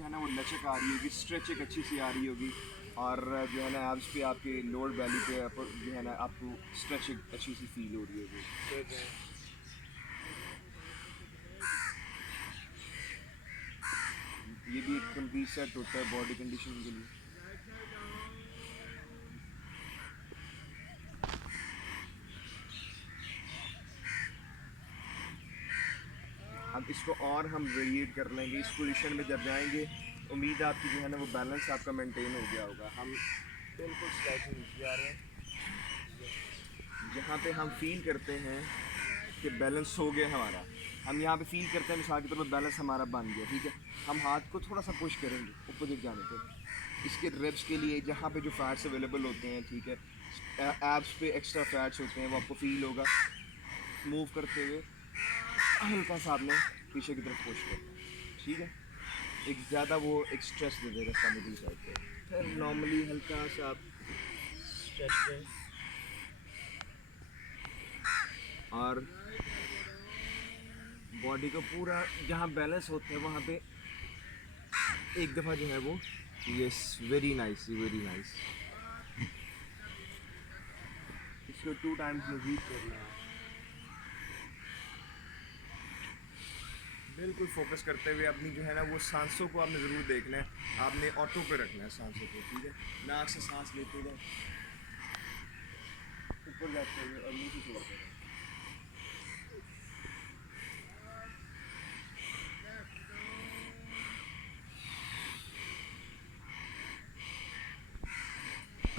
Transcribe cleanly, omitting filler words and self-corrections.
जो है ना वो लचक आ रही होगी, स्ट्रेच एक अच्छी सी आ रही होगी, और जो है ना एब्स पे आपके लोअर बैली पे जो है ना आपको स्ट्रेच एक अच्छी सी फील हो रही होगी। ये भी एक कंप्लीट सेट होता है बॉडी कंडीशन के लिए। अब इसको और हम वेरिएट कर लेंगे। इस पोजीशन में जब जाएंगे, उम्मीद है आपकी जो है ना वो बैलेंस आपका मेंटेन हो गया होगा। हम बिल्कुल स्लाइड नीचे जा रहे हैं, जहाँ पे हम फील करते हैं कि बैलेंस हो गया हमारा। हम यहाँ पे फील करते हैं मिसाल के तौर पर बैलेंस हमारा बन गया, ठीक है। हम हाथ को थोड़ा सा पुश करेंगे अपोजिट जाने पे, इसके रिब्स के लिए जहाँ पे जो फैट्स अवेलेबल होते हैं, ठीक है। एब्स पे एक्स्ट्रा फैट्स होते हैं, वो आपको फील होगा। मूव करते हुए हल्का सा आपने पीछे की तरफ पुश करना है, ठीक है। एक ज़्यादा वो एक स्ट्रेस दे देगा स्टमक की साइड पे। फिर नॉर्मली हल्का सा आप स्ट्रेच दें, और बॉडी को पूरा जहाँ बैलेंस होते हैं वहाँ पे एक दफ़ा जो है वो, yes, very nice, very nice. इसको 2 टाइम्स मज़ीद करना है। बिल्कुल फोकस करते हुए अपनी जो है ना वो सांसों को आपने ज़रूर देखना है, आपने ऑटो पे रखना है सांसों को, ठीक है। नाक से सांस लेते जाए, ऊपर जाते हुए और नीचे छोड़ते हैं।